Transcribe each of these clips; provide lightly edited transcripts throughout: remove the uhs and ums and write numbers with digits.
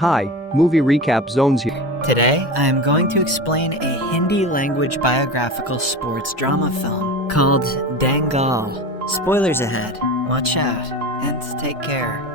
Hi, movie recap zones here. Today, I am going to explain a Hindi language biographical sports drama film called Dangal. Spoilers ahead, watch out, and take care.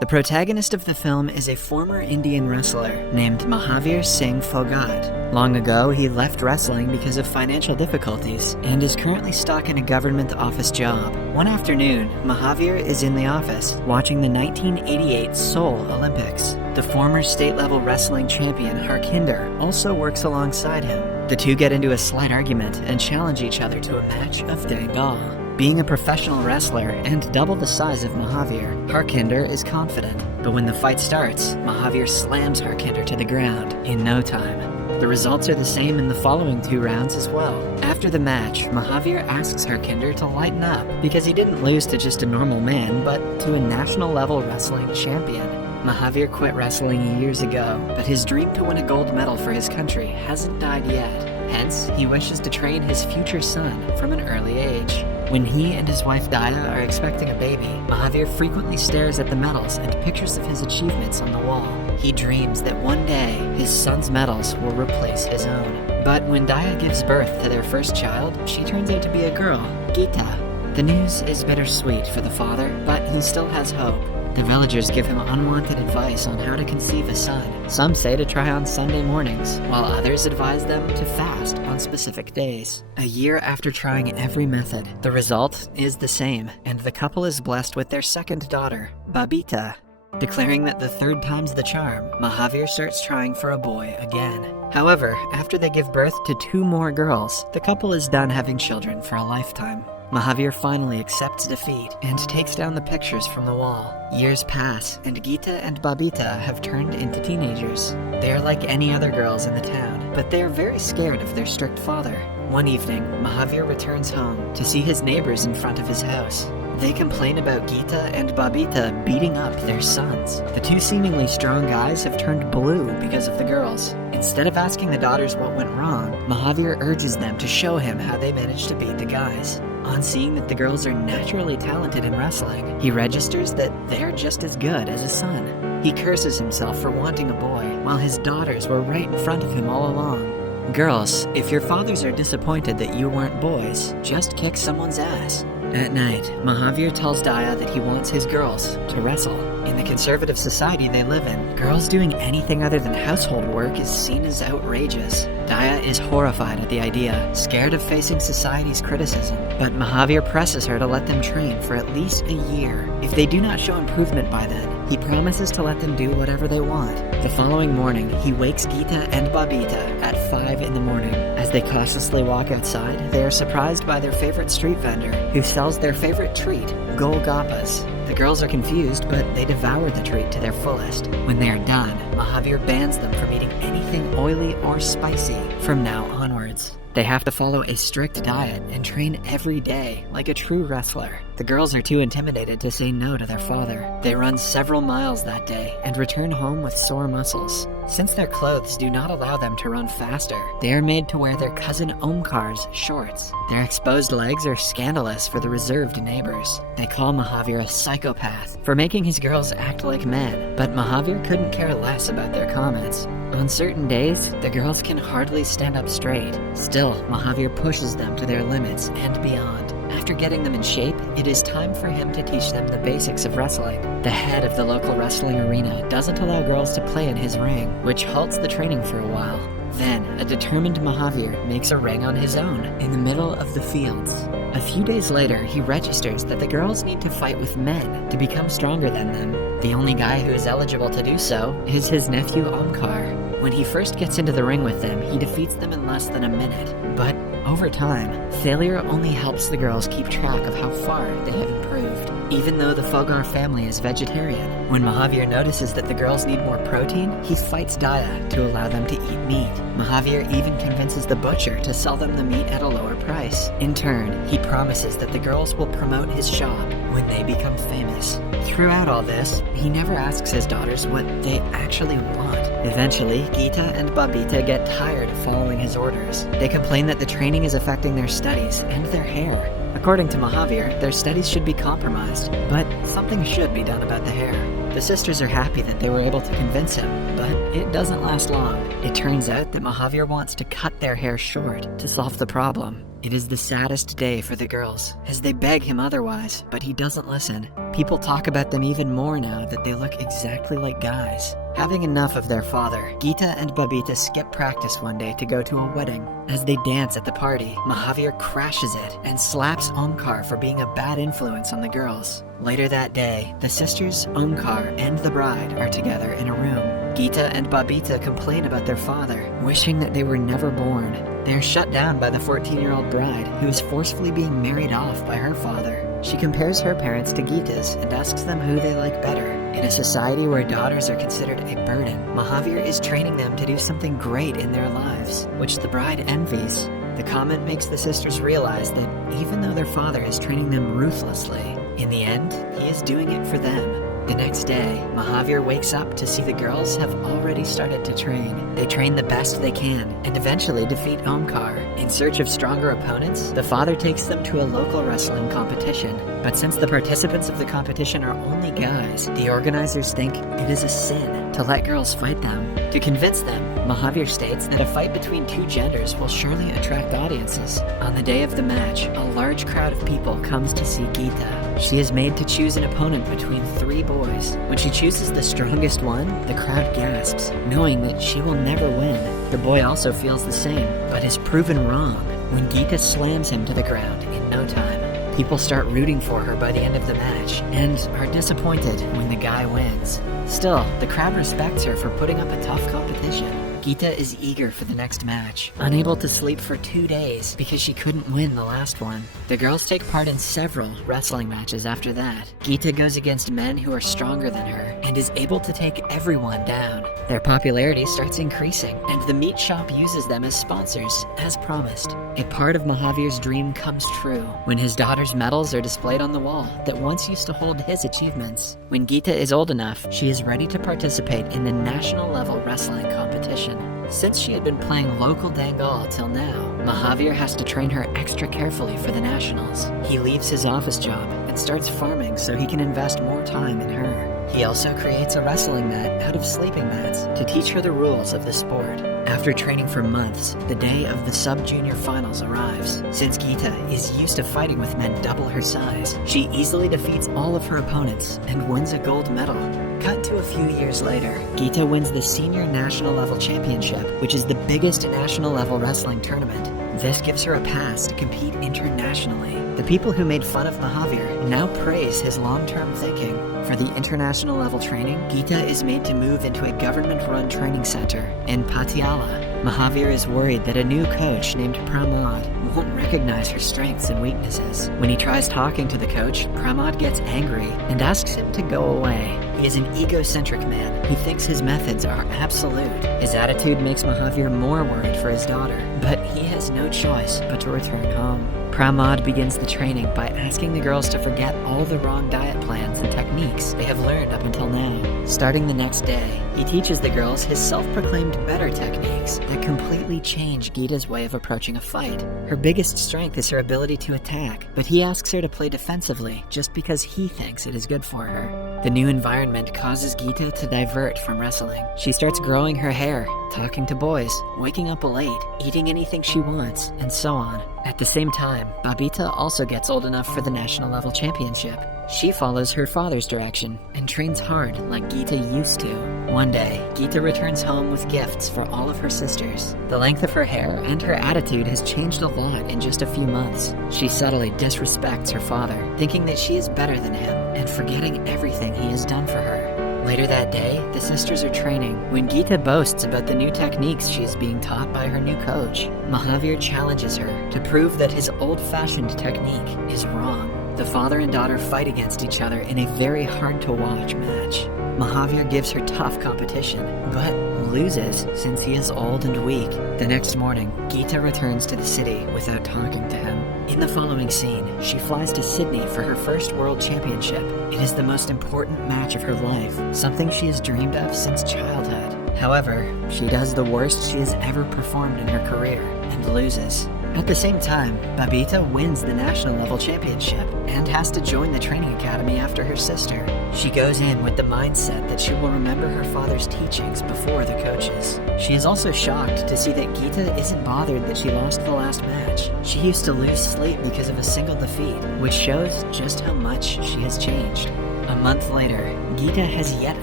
The protagonist of the film is a former Indian wrestler named Mahavir Singh Phogat. Long ago, he left wrestling because of financial difficulties and is currently stuck in a government office job. One afternoon, Mahavir is in the office watching the 1988 Seoul Olympics. The former state-level wrestling champion Harkinder also works alongside him. The two get into a slight argument and challenge each other to a match of Dangal. Being a professional wrestler and double the size of Mahavir, Harkinder is confident. But when the fight starts, Mahavir slams Harkinder to the ground in no time. The results are the same in the following 2 rounds as well. After the match, Mahavir asks Harkinder to lighten up because he didn't lose to just a normal man, but to a national-level wrestling champion. Mahavir quit wrestling years ago, but his dream to win a gold medal for his country hasn't died yet. Hence, he wishes to train his future son from an early age. When he and his wife Daya are expecting a baby, Mahavir frequently stares at the medals and pictures of his achievements on the wall. He dreams that one day, his son's medals will replace his own. But when Daya gives birth to their first child, she turns out to be a girl, Geeta. The news is bittersweet for the father, but he still has hope. The villagers give him unwanted advice on how to conceive a son. Some say to try on Sunday mornings, while others advise them to fast on specific days. A year after trying every method, the result is the same, and the couple is blessed with their second daughter, Babita. Declaring that the 3rd time's the charm, Mahavir starts trying for a boy again. However, after they give birth to 2 more girls, the couple is done having children for a lifetime. Mahavir finally accepts defeat and takes down the pictures from the wall. Years pass, and Geeta and Babita have turned into teenagers. They are like any other girls in the town, but they are very scared of their strict father. One evening, Mahavir returns home to see his neighbors in front of his house. They complain about Geeta and Babita beating up their sons. The 2 seemingly strong guys have turned blue because of the girls. Instead of asking the daughters what went wrong, Mahavir urges them to show him how they managed to beat the guys. On seeing that the girls are naturally talented in wrestling, he registers that they're just as good as his son. He curses himself for wanting a boy, while his daughters were right in front of him all along. Girls, if your fathers are disappointed that you weren't boys, just kick someone's ass. At night, Mahavir tells Daya that he wants his girls to wrestle. In the conservative society they live in, girls doing anything other than household work is seen as outrageous. Daya is horrified at the idea, scared of facing society's criticism, but Mahavir presses her to let them train for at least a year. If they do not show improvement by then, he promises to let them do whatever they want. The following morning, he wakes Geeta and Babita at 5 in the morning. As they cautiously walk outside, they are surprised by their favorite street vendor, who sells their favorite treat, Golgappas. The girls are confused, but they devour the treat to their fullest. When they are done, Mahavir bans them from eating anything oily or spicy from now onwards. They have to follow a strict diet and train every day, like a true wrestler. The girls are too intimidated to say no to their father. They run several miles that day and return home with sore muscles. Since their clothes do not allow them to run faster, they are made to wear their cousin Omkar's shorts. Their exposed legs are scandalous for the reserved neighbors. They call Mahavir a psychopath for making his girls act like men, but Mahavir couldn't care less about their comments. On certain days, the girls can hardly stand up straight. Still, Mahavir pushes them to their limits and beyond. After getting them in shape, it is time for him to teach them the basics of wrestling. The head of the local wrestling arena doesn't allow girls to play in his ring, which halts the training for a while. Then, a determined Mahavir makes a ring on his own, in the middle of the fields. A few days later, he registers that the girls need to fight with men to become stronger than them. The only guy who is eligible to do so is his nephew Omkar. When he first gets into the ring with them, he defeats them in less than a minute. But over time, failure only helps the girls keep track of how far they have improved. Even though the Phogat family is vegetarian, when Mahavir notices that the girls need more protein, he fights Daya to allow them to eat meat. Mahavir even convinces the butcher to sell them the meat at a lower price. In turn, he promises that the girls will promote his shop when they become famous. Throughout all this, he never asks his daughters what they actually want. Eventually, Geeta and Babita get tired of following his orders. They complain that the training is affecting their studies and their hair. According to Mahavir, their studies should be compromised, but something should be done about the hair. The sisters are happy that they were able to convince him, but it doesn't last long. It turns out that Mahavir wants to cut their hair short to solve the problem. It is the saddest day for the girls, as they beg him otherwise, but he doesn't listen. People talk about them even more now that they look exactly like guys. Having enough of their father, Geeta and Babita skip practice one day to go to a wedding. As they dance at the party, Mahavir crashes it and slaps Omkar for being a bad influence on the girls. Later that day, the sisters, Omkar, and the bride are together in a room. Geeta and Babita complain about their father, wishing that they were never born. They are shut down by the 14-year-old bride, who is forcefully being married off by her father. She compares her parents to Geeta's and asks them who they like better. In a society where daughters are considered a burden, Mahavir is training them to do something great in their lives, which the bride envies. The comment makes the sisters realize that even though their father is training them ruthlessly, in the end, he is doing it for them. The next day, Mahavir wakes up to see the girls have already started to train. They train the best they can and eventually defeat Omkar. In search of stronger opponents, the father takes them to a local wrestling competition. But since the participants of the competition are only guys, the organizers think it is a sin to let girls fight them. To convince them, Mahavir states that a fight between two genders will surely attract audiences. On the day of the match, a large crowd of people comes to see Geeta. She is made to choose an opponent between 3 boys. When she chooses the strongest one, the crowd gasps, knowing that she will never win. The boy also feels the same, but is proven wrong when Geeta slams him to the ground in no time. People start rooting for her by the end of the match, and are disappointed when the guy wins. Still, the crowd respects her for putting up a tough competition. Geeta is eager for the next match, unable to sleep for 2 days because she couldn't win the last one. The girls take part in several wrestling matches after that. Geeta goes against men who are stronger than her and is able to take everyone down. Their popularity starts increasing, and the meat shop uses them as sponsors, as promised. A part of Mahavir's dream comes true when his daughter's medals are displayed on the wall that once used to hold his achievements. When Geeta is old enough, she is ready to participate in the national level wrestling competition. Since she had been playing local Dangal till now, Mahavir has to train her extra carefully for the nationals. He leaves his office job and starts farming so he can invest more time in her. He also creates a wrestling mat out of sleeping mats to teach her the rules of the sport. After training for months, the day of the sub-junior finals arrives. Since Geeta is used to fighting with men double her size, she easily defeats all of her opponents and wins a gold medal. Cut to a few years later, Geeta wins the Senior National Level Championship, which is the biggest national level wrestling tournament. This gives her a pass to compete internationally. The people who made fun of Mahavir now praise his long-term thinking. For the international level training, Geeta is made to move into a government-run training center in Patiala. Mahavir is worried that a new coach named Pramod won't recognize her strengths and weaknesses. When he tries talking to the coach, Pramod gets angry and asks him to go away. He is an egocentric man who thinks his methods are absolute. His attitude makes Mahavir more worried for his daughter, but he has no choice but to return home. Pramod begins the training by asking the girls to forget all the wrong diet plans and techniques they have learned up until now. Starting the next day, he teaches the girls his self-proclaimed better techniques that completely change Geeta's way of approaching a fight. Her biggest strength is her ability to attack, but he asks her to play defensively just because he thinks it is good for her. The new environment causes Geeta to divert from wrestling. She starts growing her hair, talking to boys, waking up late, eating anything she wants, and so on. At the same time, Babita also gets old enough for the national level championship. She follows her father's direction and trains hard like Geeta used to. One day, Geeta returns home with gifts for all of her sisters. The length of her hair and her attitude has changed a lot in just a few months. She subtly disrespects her father, thinking that she is better than him and forgetting everything he has done for her. Later that day, the sisters are training when Geeta boasts about the new techniques she is being taught by her new coach. Mahavir challenges her to prove that his old-fashioned technique is wrong. The father and daughter fight against each other in a very hard-to-watch match. Mahavir gives her tough competition, but loses since he is old and weak. The next morning, Geeta returns to the city without talking to him. In the following scene, she flies to Sydney for her first World Championship. It is the most important match of her life, something she has dreamed of since childhood. However, she does the worst she has ever performed in her career and loses. At the same time, Babita wins the national level championship and has to join the training academy after her sister. She goes in with the mindset that she will remember her father's teachings before the coaches. She is also shocked to see that Geeta isn't bothered that she lost the last match. She used to lose sleep because of a single defeat, which shows just how much she has changed. A month later, Geeta has yet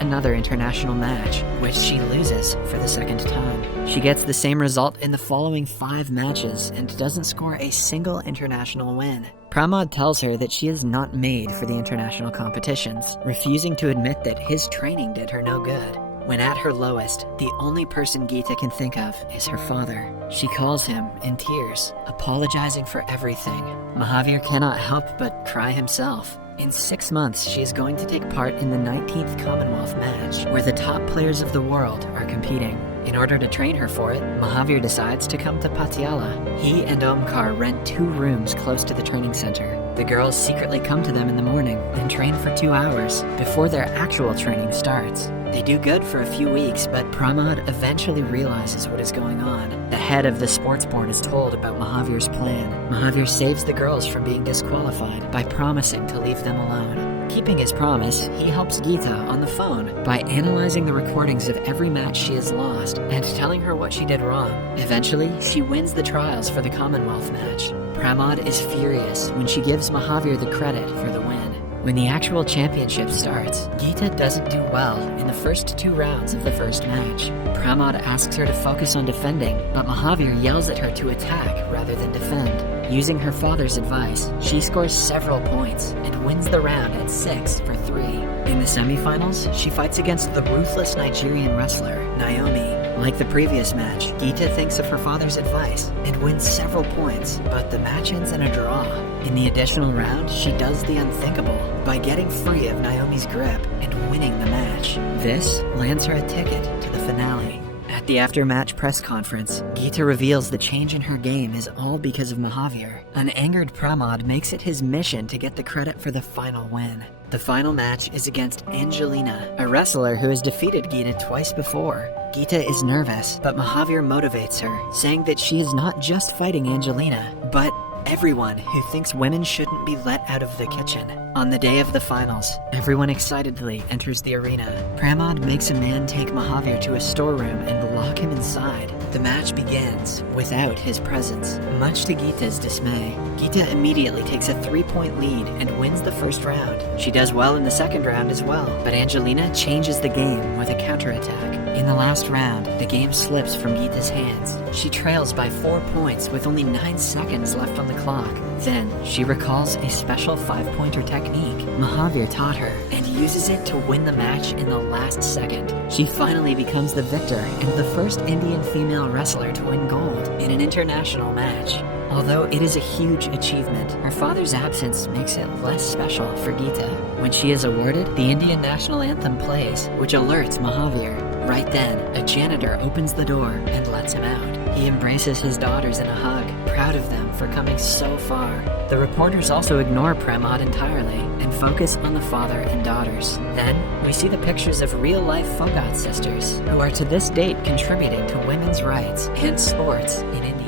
another international match, which she loses for the second time. She gets the same result in the following 5 matches and doesn't score a single international win. Pramod tells her that she is not made for the international competitions, refusing to admit that his training did her no good. When at her lowest, the only person Geeta can think of is her father. She calls him in tears, apologizing for everything. Mahavir cannot help but cry himself. In 6 months, she is going to take part in the 19th Commonwealth match, where the top players of the world are competing. In order to train her for it, Mahavir decides to come to Patiala. He and Omkar rent 2 rooms close to the training center. The girls secretly come to them in the morning and train for 2 hours before their actual training starts. They do good for a few weeks, but Pramod eventually realizes what is going on. The head of the sports board is told about Mahavir's plan. Mahavir saves the girls from being disqualified by promising to leave them alone. Keeping his promise, he helps Geeta on the phone by analyzing the recordings of every match she has lost and telling her what she did wrong. Eventually, she wins the trials for the Commonwealth match. Pramod is furious when she gives Mahavir the credit for the win. When the actual championship starts, Geeta doesn't do well in the first 2 rounds of the first match. Pramod asks her to focus on defending, but Mahavir yells at her to attack rather than defend. Using her father's advice, she scores several points and wins the round at 6-3. In the semifinals, she fights against the ruthless Nigerian wrestler, Naomi. Like the previous match, Geeta thinks of her father's advice and wins several points, but the match ends in a draw. In the additional round, she does the unthinkable by getting free of Naomi's grip and winning the match. This lands her a ticket to the finale. At the after-match press conference, Geeta reveals the change in her game is all because of Mahavir. An angered Pramod makes it his mission to get the credit for the final win. The final match is against Angelina, a wrestler who has defeated Geeta twice before. Geeta is nervous, but Mahavir motivates her, saying that she is not just fighting Angelina, but everyone who thinks women shouldn't be let out of the kitchen. On the day of the finals, everyone excitedly enters the arena. Pramod makes a man take Mahavir to a storeroom and lock him inside. The match begins without his presence, much to Geeta's dismay. Geeta immediately takes a 3-point lead and wins the first round. She does well in the second round as well, but Angelina changes the game with a counterattack. In the last round, the game slips from Geeta's hands. She trails by 4 points with only 9 seconds left on the clock. Then, she recalls a special 5-pointer technique Mahavir taught her and uses it to win the match in the last second. She finally becomes the victor and the first Indian female wrestler to win gold in an international match. Although it is a huge achievement, her father's absence makes it less special for Geeta. When she is awarded, the Indian national anthem plays, which alerts Mahavir. Right then, a janitor opens the door and lets him out. He embraces his daughters in a hug, proud of them for coming so far. The reporters also ignore Pramod entirely and focus on the father and daughters. Then, we see the pictures of real-life Phogat sisters, who are to this date contributing to women's rights and sports in India.